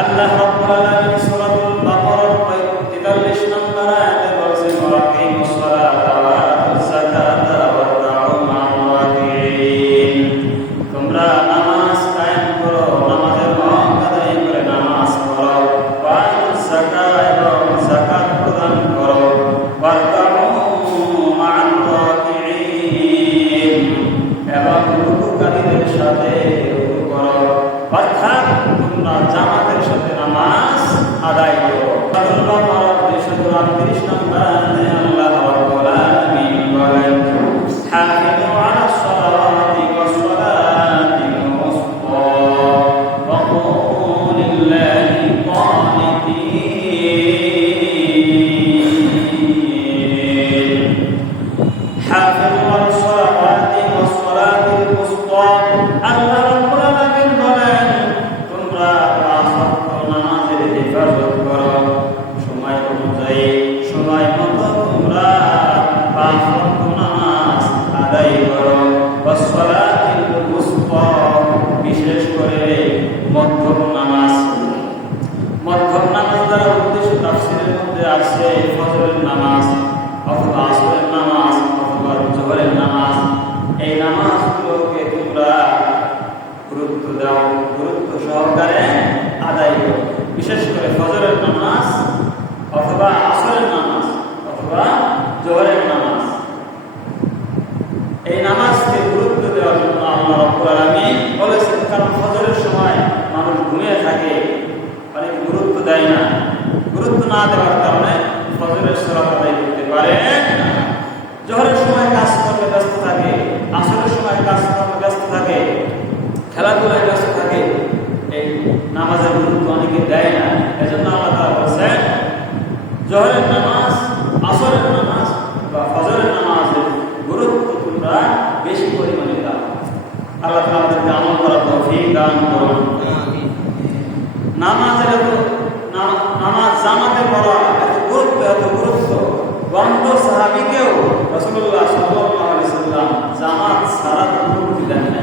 আল্লাহ রাব্বুল আলামিন সূরাতুল বাকারার 43 নম্বর আয়াতে বলেছেন ওয়াকিমুস সালাতা ওয়া আতুজ যাকাতা ওয়ারকাউ মা'আর রাকিঈন। তোমরা নামাজ কায়েম করো, নামাজের হক আদায় করে নামাজ পড়ো, ওয়া আতুজ যাকাত এবং যাকাত প্রদান করো, ওয়ারকাউ মা'আর রাকিঈন এবং রুকুকারীদের সাথে রুকু করো। অর্থাৎ তোমরা জামাতের সাথে নামাজ আদায় করো। সূরা বাকারার 238 নম্বর আয়াতে আল্লাহ রাব্বুল আলামিন বলেন হাফিজু আলাস সালাওয়াতি ওয়াস সালাতিল উসতা ওয়া কুমু লিল্লাহি কানিতিন। হাফিজু আলাস সালাওয়াতি ওয়াস সালাতিল উসতা আল্লাহ রাব্বুল আলামিন বলেন তোমরা পাঁচ ওয়াক্ত নামাজের হেফাজত করো। সময় অনুযায়ী সময় মতো তোমরা পাঁচ ওয়াক্ত নামাজ আদায় করো। ওয়াস সালাতিল উসতা বিশেষ করে মধ্যম নামাজ। মধ্যম নামাজ দ্বারা উদ্দেশ্য তাফসীরের মধ্যে আছে ফজরের নামাজ অথবা আসরের নামাজ অথবা জোহরের নামাজ। এই নামাজগুলোকে তোমরা গুরুত্ব দাও, গুরুত্ব সহকারে আদায় করো। বিশেষ করে ফজরের নামাজ অথবা আসরের নামাজ অথবা জোহরের নামাজ, এই নামাজকে গুরুত্ব দেওয়ার জন্য আল্লাহ রাব্বুল আলামিন বলেছেন। কারণ ফজরের সময় মানুষ ঘুমিয়ে থাকে, অনেক গুরুত্ব দেয় না। গুরুত্ব না দেওয়ার কারণে ফজরের সালাত আদায় করতে পারে না। জোহরের সময় কাজকর্মে ব্যস্ত থাকে, আসরের সময় কাজকর্মে ব্যস্ত থাকে, খেলাধুলায় ব্যস্ত থাকে, এই নামাজের গুরুত্ব অনেকে দেয় না। এজন্য আল্লাহ তাআলা বলেছেন জোহরের নামাজ, আসরের নামাজ বা ফজরের নামাজের গুরুত্ব তোমরা বেশি পরিমাণে দাও। আল্লাহ তাআলা আমাদেরকে আমল করার তৌফিক দান করুন। নামাজের নামাজ জামাতে পড়া এত গুরুত্ব গন্ধ সাহাবীকেও রাসূলুল্লাহ সাল্লাল্লাহু আলাইহি সাল্লাম জামাত ছাড়া অনুমতি দেন না।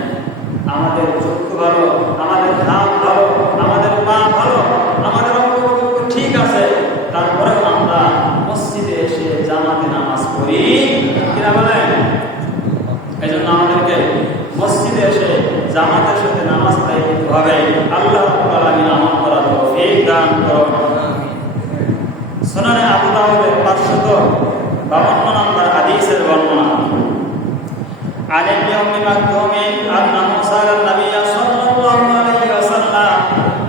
আমাদের চক্ষু ভালো, আমাদের হাত ভালো, আমাদের পা ভালো, আমাদের অঙ্গ ঠিক আছে, তারপরে আমরা মসজিদে এসে জামাতে নামাজ পড়ি কিনা বলেন? এই জন্য আমাদেরকে মসজিদে এসে জামাতের সাথে নামাজ আদায় করতে হবে। আল্লাহ রাব্বুল আলামিন আমল করার তৌফিক দান করুন। সুনানে আবু দাউদের 552 নম্বর হাদিসের বর্ণনা। عن ابن أم مكتوم أنه سأل النبي صلى الله عليه وسلم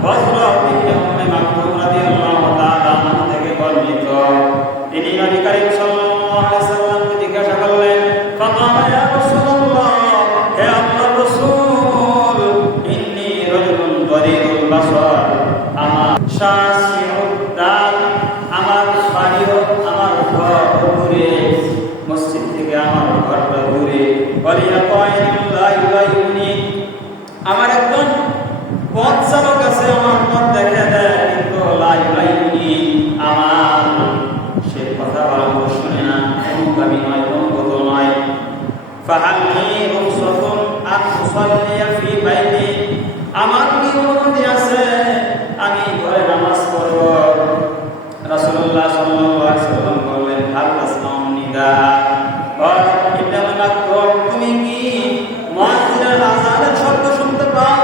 وزر ابن أم مكتوم رضي الله تعالى عنه থেকে বর্ণিত, তিনি নবী করিম সাল্লাল্লাহু আলাইহি সাল্লামকে জিজ্ঞাসা করলেন فقال يا رسول الله হে আল্লাহর রাসূল ইন্নী রাজুলুন দরিরুল বাসার, আমার শাসিউদ দাল, আমার বাড়িও আমার ঘর দূরে, মসজিদ থেকে আমার ঘরটা দূরে। আমার একজন পথ চালক আছে, আমার পথ দেখে দেয়, কিন্তু আমার সে কথা বলা শুনে না, অনুগামী নয়, অনুগত নয়। আমার কি অনুমতি আছে আমি ঘরে নামাজ পড়ব? রাসূলুল্লাহ সাল্লাল্লাহু আলাইহি ওয়াসাল্লাম বললেন হাল তাসমাউন নিদা, তুমি কি মুয়াজ্জিনের আযানের শব্দ শুনতে পাও?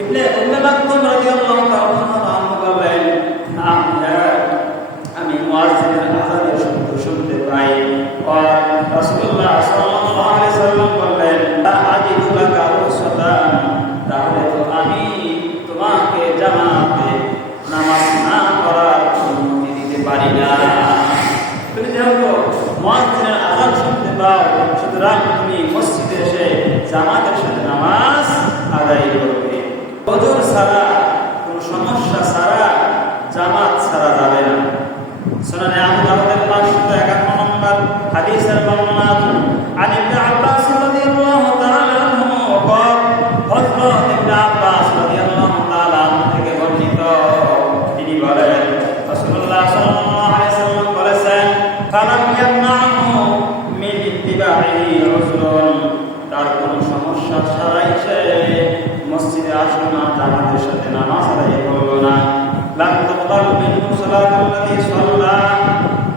ইবনে উম্মে মাকতুম রাদিয়াল্লাহু তাআলা আনহু বললেন আমি মুয়াজ্জিনের আযানের শব্দ শুনতে পাই। রাসূলুল্লাহ সাল্লাল্লাহু আলাইহি ওয়াসাল্লাম বললেন আজিদু লাকা রুসতান, তাহলে তো আমি তোমাকে জামাতে নামাজ না পড়ার অনুমতি দিতে পারি না। তুমি যেহেতু মুয়াজ্জিনের আযান শুনতে পাও, সুতরাং তুমি মসজিদে এসে জামাতের সাথে নামাজ আদায় করবে। ওযর ছাড়া, কোন সমস্যা ছাড়া জামাত ছাড়া যাবে না। সুনানে আবু দাউদের 551 নম্বর হাদিসের বর্ণনা। আন ইবনে আব্বাস রাদিয়াল্লাহু তাআলা আনহু قال হযরত ইবনে আব্বাস রাদিয়াল্লাহু তাআলা আনহু থেকে বর্ণিত, তিনি বলেন রাসূলুল্লাহ সাল্লাল্লাহু আলাইহি ওয়াসাল্লাম বলেছেন ফালাম ইয়ামনাহু মিন ইত্তিবা'i উযরুন, তার কোনো সমস্যা সাথে নামাজ আদায় করলো না, লাম তুকবাল মিনহু সালাতুল্লাযী সাল্লা,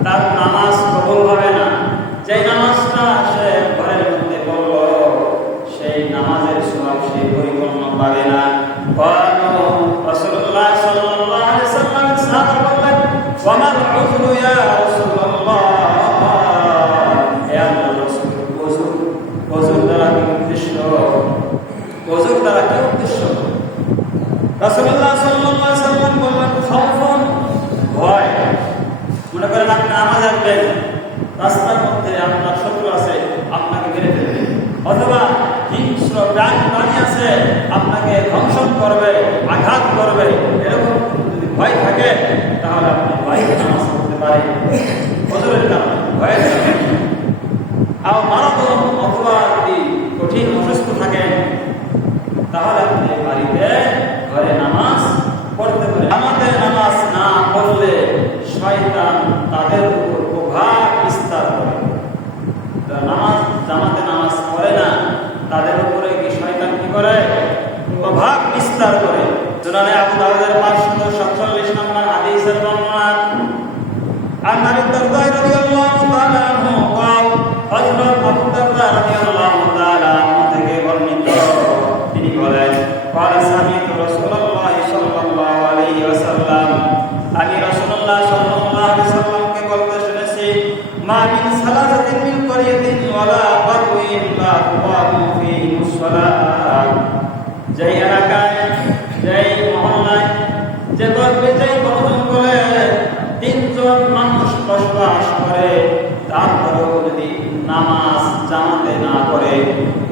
তার নামাজ কবুল হবে না। যে নামাজটা সে ঘরের মধ্যে পড়ল সেই নামাজের সওয়াব সে পরিপূর্ণ পাবে না। রাসূলুল্লাহ সাল্লাল্লাহু আলাইহি ওয়াসাল্লাম সাহাবা বললেন, ওয়া মাল উযরু ইয়া রাসূলুল্লাহ, হে আল্লাহর রাসূল, ওযুর দ্বারা কি উদ্দেশ্য? ওযুর দ্বারা কি উদ্দেশ্য? রাসূলুল্লাহ সাল্লাল্লাহু আলাইহি ওয়াসাল্লাম বললেন, খাউফুন, ভয়। মনে করেন আপনি নামাজ আসবেন, রাস্তার মধ্যে আপনার শত্রু আছে, আপনাকে মেরে ফেলবে, অথবা হিংস্র প্রাণী আছে আপনাকে ধ্বংসন করবে, আঘাত করবে, এরকম যদি ভয় থাকে তাহলে আপনি ভয়কে নামাজ পড়তে পারেন। ওযুরের কারণে, ভয়ের কারণে। আর মারাত্মক অথবা যদি কঠিন অসুস্থ থাকেন তাহলে আপনি বাড়িতে ঘরে নামাজ পড়তে পারেন। আমাদের নামাজ না পড়লে শয়তান তাদের উপর প্রভাব বিস্তার করে। নামাজ জামাতে নামাজ পড়ে না তাদের উপরে কি শয়তান কি করে? প্রভাব বিস্তার করে। সুনানে আবু দাউদের 547 নম্বর হাদিসের বর্ণনা, আন নবী রাদিয়াল্লাহু তাআলা আনহু قال হযরত আবু দারদা রাদিয়াল্লাহু তাআলা আনহু থেকে বর্ণিত, তিনি বলেন, قال سمعت رسول الله صلى الله عليه وسلم, আমি রাসূলুল্লাহ সাল্লাল্লাহু আলাইহি ওয়াসাল্লামকে বলতে শুনেছি, মা মিন সালাসাতিন মিন ক্বরিয়াতিন ওয়ালা বারউইন লা তুকামু ফীহিস সালাত, যেই এলাকায়, যেই মহল্লায়, যে গল্পে, যেই জঙ্গলে তিনজন মানুষ বসবাস করে, তারপরেও যদি নামাজ জামাতে না করে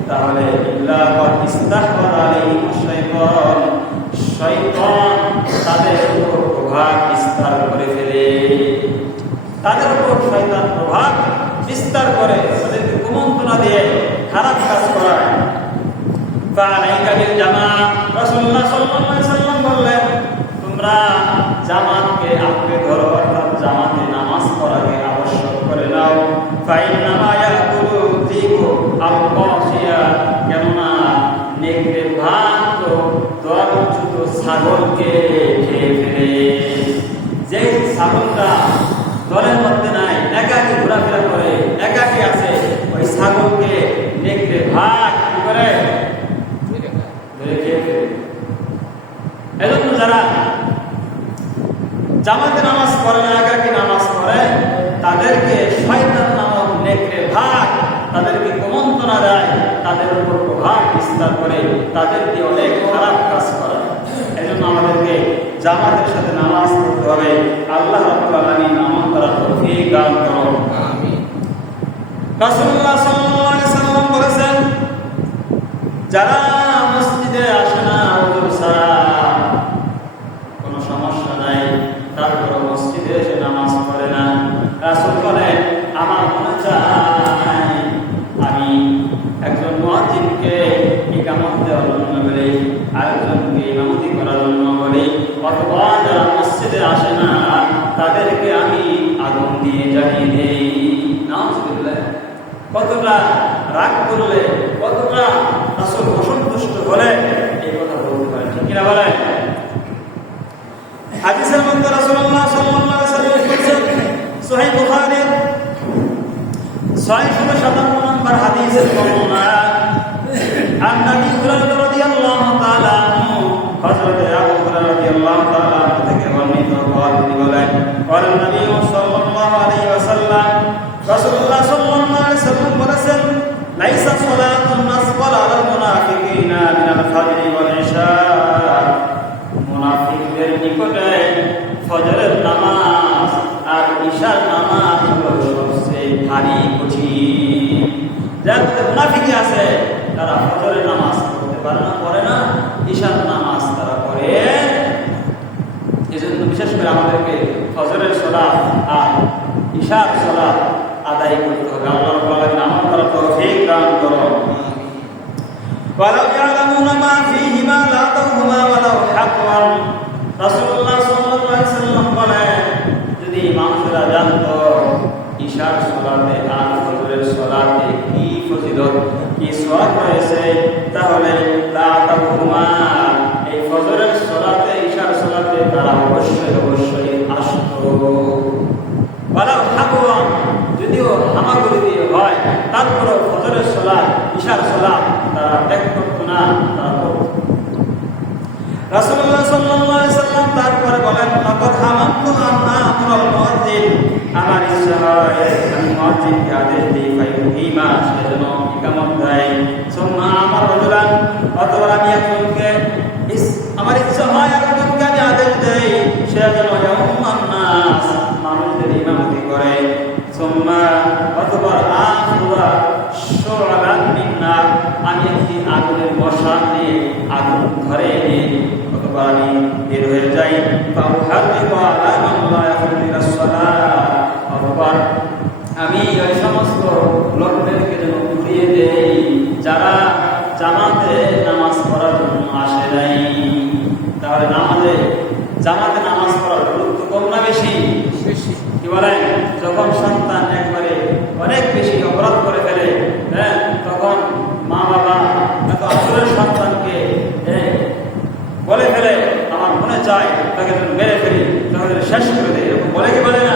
তাহলে ইল্লা কদ ইস্তাহওয়াযা আলাইহিমুশ শাইতান, শয়তান তাদের উপর প্রভাব বিস্তার করে ফেলে। তাদের উপর শয়তান প্রভাব বিস্তার করে, তাদেরকে কুমন্ত্রণা দিয়ে খারাপ কাজ করায়। ফাআলাইকা বিল জামাআহ, রাসূলুল্লাহ সাল্লাল্লাহু আলাইহি ওয়াসাল্লাম বললেন, তোমরা জামাতকে আঁকড়ে ধরো, অর্থাৎ জামাতে নামাজ পড়াকে আবশ্যক করে নাও। ফাইন্নামা ইয়াকুলু যিবু আল কাসিয়া, কেননা নেকড়ে ভাত তো দলচ্যুত ছাগলকে খেয়ে ফেলে। যে ছাগলটা দলের মধ্যে নাই, একাকী ঘোরাফেরা করে, একাকী আছে, ওই ছাগলকে নেকড়ে ভাত কি করে? ধরে খেয়ে ফেলে। এজন্য যারা জামাতে নামাজ পড়ে না, একাকী নামাজ পড়ে, তাদেরকে শয়তান নামক নেকড়ে ভাগ তাদেরকে কুমন্ত্রণা দেয়, তাদের উপর প্রভাব বিস্তার করে, তাদেরকে অনেক খারাপ কাজ করে। এজন্য আমাদেরকে জামাতের সাথে নামাজ পড়তে হবে। আল্লাহ রাব্বুল আলামিন আমল করার তৌফিক দান করুন, আমিন। রাসূলুল্লাহ সাল্লাল্লাহু আলাইহি ওয়াসাল্লাম বলেছেন, যারা মসজিদে আসে না ওযু ছাড়া, কোনো সমস্যা নাই, তারপর মসজিদে এসে নামাজ পড়ে না, রাসূল বলেন, আমার মনে চায় আমি একজন মুয়াজ্জিনকে ইকামত দেওয়ার জন্য বলি, আরেকজনকে ইমামতি করার জন্য বলি, অথবা যারা মসজিদে আসে না তাদেরকে আমি আগুন দিয়ে জ্বালিয়ে দেই। নাউযুবিল্লাহ। কতটা রাগ করলে, কতটা রাসূল অসন্তুষ্ট হলে এই কথা বলতে পারেন, ঠিক কিনা বলেন? হাদিসের মধ্যে রাসূলুল্লাহ সাল্লাল্লাহু আলাইহি ওয়াসাল্লাম বলেছেন, সহিহ বুখারীর 657 নম্বর হাদিসের বর্ণনা, আন নবী রাদিয়াল্লাহু তাআলা আনহু, হযরত আবু হুরায়রা রাদিয়াল্লাহু তাআলা আনহু থেকে বর্ণিত, তিনি বলেন, قال النبي صلى الله عليه وسلم, রাসূলুল্লাহ সাল্লাল্লাহু আলাইহি ওয়াসাল্লাম বলেছেন, লাইসা সালাতুন আসফালা আলাল মুনাফিকিনা মিনাল ফাজরি ওয়াল ইশা, মুনাফিকদের নিকটে ফজরের নামাজ আর ইশার নামাজ হলো সবচেয়ে ভারী কঠিন। যারা মুনাফিকি আছে তারা ফজরের নামাজ পড়তে পারে না, পড়ে না, ইশার নামাজ তারা পড়ে। এজন্য বিশেষ করে আমাদেরকে ফজরের সালাত আর ইশার সালাত আদায় করতে হবে। আল্লাহ রাব্বুল আলামিন আমল করার তৌফিক দান করুন। ওয়ালাউ ইয়ালামুনা মা ফীহিমা লা তাহুমা ওয়ালাউ হাক্কান, রাসূলুল্লাহ সাল্লাল্লাহু আলাইহি ওয়াসাল্লাম বলেন, যদি মানুষরা জানতো ইশার সালাতে আর ফজরের সালাতে কি ফজিলত, কি সওয়াব রয়েছে, তাহলে লা তাহুমা, এই ফজরের সালাতে ইশার সালাতে তারা অবশ্যই আসতো। ওয়ালাউ হাবুয়ান, যদিও হামাগুড়ি দিয়ে হয়, তারপরেও ফজরের সালাত ইশার সালাত তারা ত্যাগ করতো না, তারা করতো। রাসূলুল্লাহ সাল্লাল্লাহু আলাইহি সাল্লাম তারপরে বলেন, লাকাদ হামামতু আন আমরাল মুয়াজ্জিন, আমার ইচ্ছা হয় আমি মুয়াজ্জিনকে আদেশ দিই ফায়ুকিমা, সে যেন ইকামত দেয়। সুম্মা আমার রাজুলান, অথবা আমি একজনকে আমার ইচ্ছা হয় একজনকে আমি আদেশ দেই সে যেন ইয়াউমান নাস, মানুষদের ইমামতি করে। সুম্মা অথবা আখুরা শুআবান মিন নার, আমি একটি আগুনের মশা নিয়ে আগুন ধরে নিয়ে অথবা আমি বের হয়ে যাই। ফাউহারিকু আলা মান লা ইয়াখুলু সালাত, অথবা আমি ওই সমস্ত লোকদেরকে যেন উঠিয়ে দেই যারা জামাতে নামাজ পড়ার জন্য আসে নাই। তাহলে জামাতে নামাজ পড়ার গুরুত্ব কম না বেশি? কি বলেন? যখন সন্তান একবারে অনেক বেশি অপরাধ করে ফেলে, হ্যাঁ, তখন মা বাবা এত আসলের সন্তানকে বলে ফেলে আমার মনে চায় তাকে মেরে ফেলি, তাহলে শেষ করে দেয়, এরকম বলে কি বলে না?